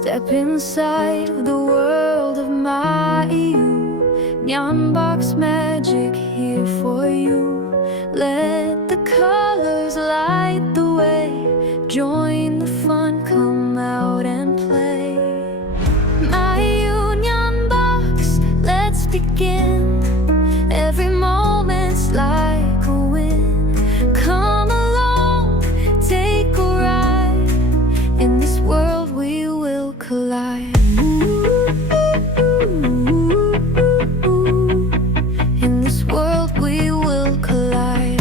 Step inside the world of Maaiyu Nyanbox magic here for you. Let the colors light the way. Join the fun, come out and play. Maaiyu Nyanbox, let's begin. Every moment's like a win. Come along, take a ride. In this world we will collide. In this world we will collide.